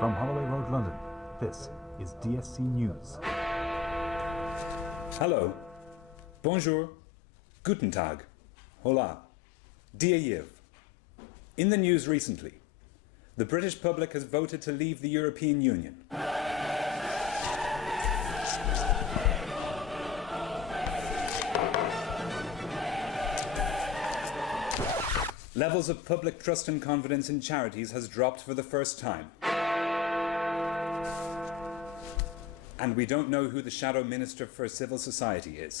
From Holloway Road, London, this is DSC News. Hello, bonjour, guten Tag, hola, dear Yiv. In the news recently, the British public has voted to leave the European Union. Levels of public trust and confidence in charities has dropped for the first time. And we don't know who the Shadow Minister for Civil Society is.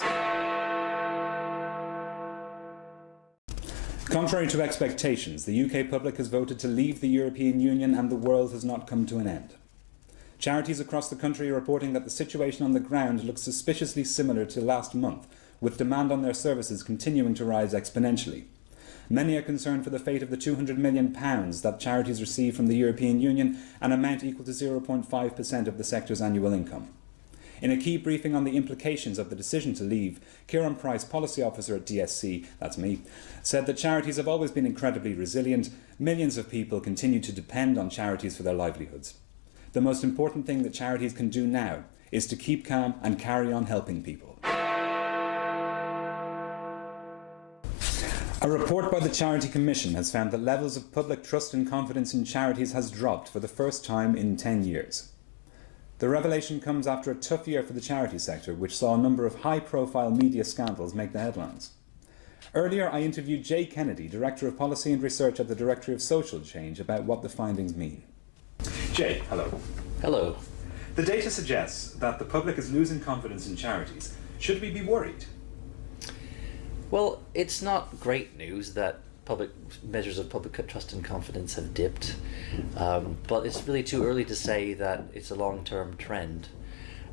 Contrary to expectations, the UK public has voted to leave the European Union and the world has not come to an end. Charities across the country are reporting that the situation on the ground looks suspiciously similar to last month, with demand on their services continuing to rise exponentially. Many are concerned for the fate of the £200 million that charities receive from the European Union, an amount equal to 0.5% of the sector's annual income. In a key briefing on the implications of the decision to leave, Kieran Price, policy officer at DSC, that's me, said that charities have always been incredibly resilient. Millions of people continue to depend on charities for their livelihoods. The most important thing that charities can do now is to keep calm and carry on helping people. A report by the Charity Commission has found that levels of public trust and confidence in charities has dropped for the first time in 10 years. The revelation comes after a tough year for the charity sector, which saw a number of high-profile media scandals make the headlines. Earlier, I interviewed Jay Kennedy, Director of Policy and Research at the Directorate of Social Change, about what the findings mean. Jay, hello. Hello. The data suggests that the public is losing confidence in charities. Should we be worried? Well, it's not great news that public measures of public trust and confidence have dipped, but it's really too early to say that it's a long-term trend.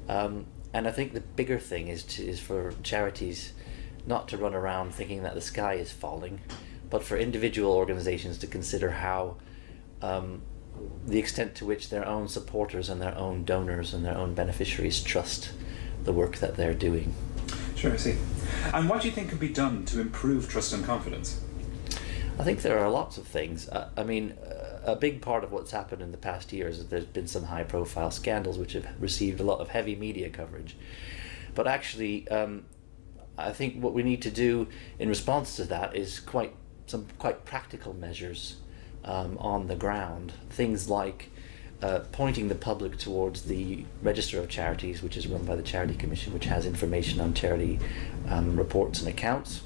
And I think the bigger thing is for charities not to run around thinking that the sky is falling, but for individual organizations to consider how the extent to which their own supporters and their own donors and their own beneficiaries trust the work that they're doing. Sure, I see. And what do you think could be done to improve trust and confidence? I think there are lots of things. A big part of what's happened in the past years is there's been some high-profile scandals which have received a lot of heavy media coverage. But actually, I think what we need to do in response to that is some quite practical measures on the ground. Things like pointing the public towards the Register of Charities, which is run by the Charity Commission, which has information on charity reports and accounts.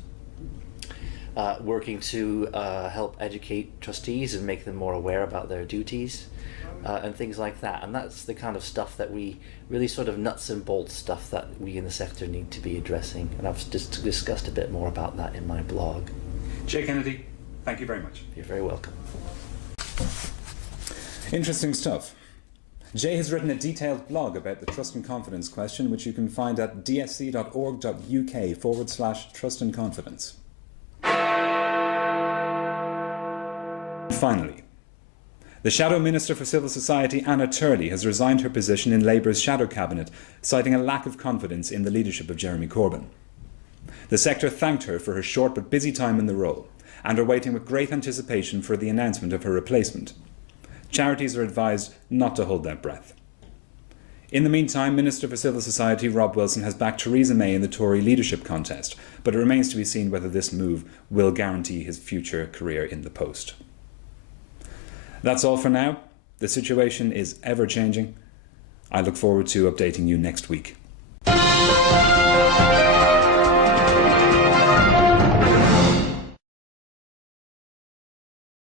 Working to help educate trustees and make them more aware about their duties and things like that. And that's the kind of stuff that we really sort of nuts and bolts stuff that we in the sector need to be addressing. And I've just discussed a bit more about that in my blog. Jay Kennedy, thank you very much. You're very welcome. Interesting stuff. Jay has written a detailed blog about the trust and confidence question, which you can find at dsc.org.uk/trust and confidence. Finally, the Shadow Minister for Civil Society, Anna Turley, has resigned her position in Labour's Shadow Cabinet, citing a lack of confidence in the leadership of Jeremy Corbyn. The sector thanked her for her short but busy time in the role, and are waiting with great anticipation for the announcement of her replacement. Charities are advised not to hold their breath. In the meantime, Minister for Civil Society Rob Wilson has backed Theresa May in the Tory leadership contest, but it remains to be seen whether this move will guarantee his future career in the post. That's all for now. The situation is ever changing. I look forward to updating you next week.